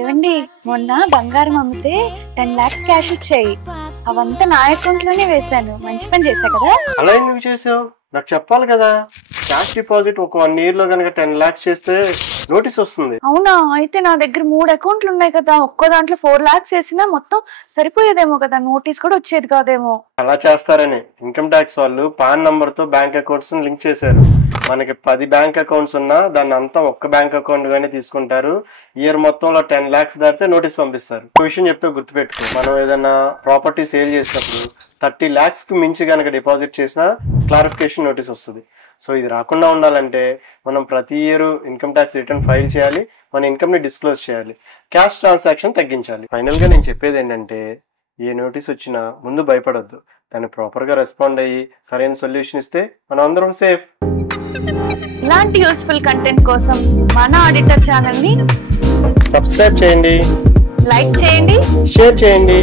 ఏవండి మొన్న బంగారం అమ్మితే 10 lakhs క్యాష్ ఇచ్చాయి. అవంతా నా అకౌంట్ లోనే వేసాను. మంచి పని చేశా కదా. అలా ఎందుకు చేసావు? నాకు చెప్పాలి కదా. క్యాష్ డిపాజిట్ ఒక 1 year లో కనుక 10 lakhs చేస్తే నోటీస్ వస్తుంది. అవునా? అయితే నా దగ్గర 3 అకౌంట్లు ఉన్నాయి కదా, ఒక్కో దాంట్లో 4 lakhs వేసినా మొత్తం సరిపోయేదేమో కదా, నోటీస్ కూడా వచ్చేది కాదేమో. అలా చేస్తారని ఇన్కమ్ ట్యాక్స్ వాళ్ళు పాన్ నంబర్ తో బ్యాంక్ అకౌంట్స్ లింక్ చేశారు. మనకి 10 బ్యాంక్ అకౌంట్స్ ఉన్నా దాన్ని అంతా ఒక్క బ్యాంక్ అకౌంట్ గానే తీసుకుంటారు. ఇయర్ మొత్తంలో 10 lakhs దాటితే నోటీస్ పంపిస్తారు. ఒక విషయం చెప్తే గుర్తుపెట్టుకో, మనం ఏదైనా ప్రాపర్టీ సేల్ చేసినప్పుడు 30 lakhs కి మించి కనుక డిపాజిట్ చేసినా క్లారిఫికేషన్ నోటీస్ వస్తుంది. సో ఇది రాకుండా ఉండాలంటే మనం ప్రతి year income tax return file చేయాలి, మన ఇన్కమ్ ని డిస్క్లోజ్ చేయాలి, క్యాష్ ట్రాన్సాక్షన్ తగ్గించాలి. ఫైనల్ గా నేను చెప్పేది ఏంటంటే, ఏ నోటీస్ వచ్చినా ముందు భయపడొద్దు, దాన్ని ప్రాపర్ గా రెస్పాండ్ అయ్యి సరైన సొల్యూషన్ ఇస్తే మనం అందరం సేఫ్. ఇలాంటి యూస్ఫుల్ కంటెంట్ కోసం మన ఆడిటర్ ఛానల్ ని సబ్స్క్రైబ్ చేయండి, లైక్ చేయండి, షేర్ చేయండి.